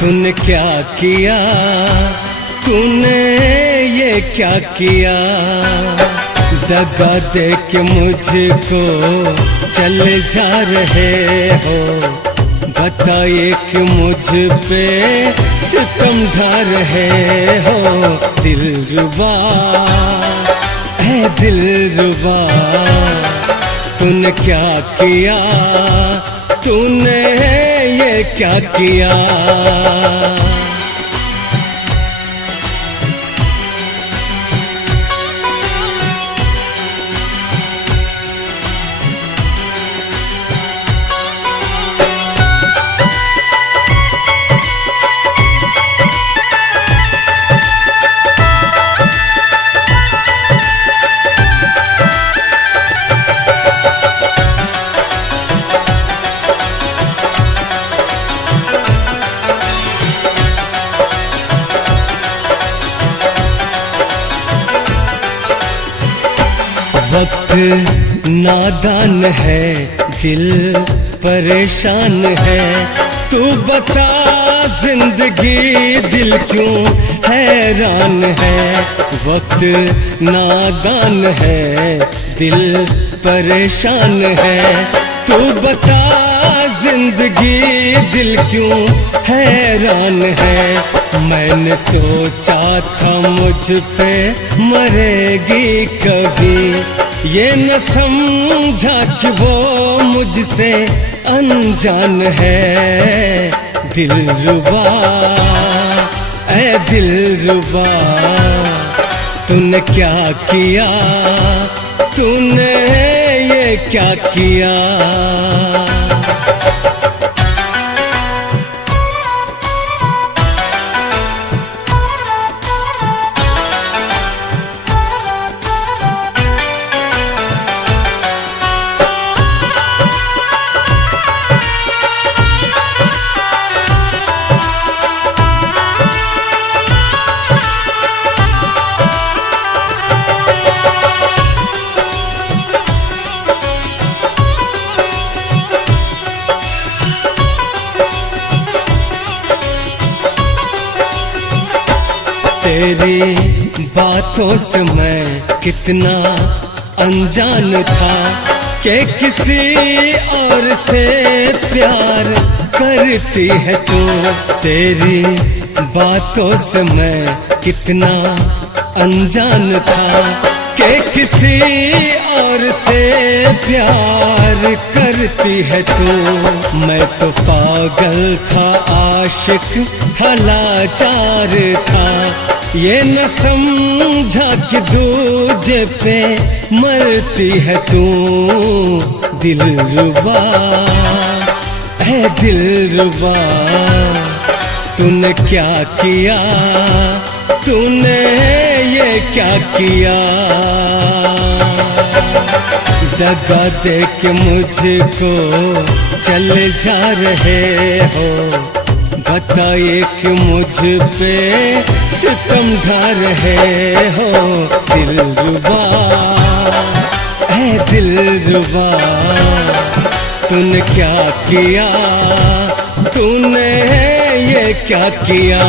तूने क्या किया, तूने ये क्या किया। दगा दे के मुझको चले जा रहे हो, बताइए कि मुझ पे सितम ढा रहे हो। दिलरुबा है दिलरुबा, तूने क्या किया, तूने ये क्या किया। वक्त नादान है, दिल परेशान है। तू बता जिंदगी दिल क्यों हैरान है। वक्त नादान है, दिल परेशान है। तू बता जिंदगी दिल क्यों हैरान है। मैंने सोचा था मुझ पे मरेगी कभी, ये न समझा कि वो मुझसे अनजान है। दिलरुबा ऐ दिलरुबा, तूने क्या किया, तूने ये क्या किया। तेरी बातों से मैं कितना अनजान था कि किसी और से प्यार करती है तू। तेरी बातों से मैं कितना अनजान था कि किसी और से प्यार करती है तू। मैं तो पागल था, आशिक था, लाचार था। ये न समझा कि दूजे पे मरती है तू। दिलरुबा है दिलरुबा, तूने क्या किया, तूने ये क्या किया। दगा दे के मुझको चले जा रहे हो, बताइए कि मुझ पे सितम ढा रहे हो। दिलरुबा है दिलरुबा, तूने क्या किया, तूने ये क्या किया।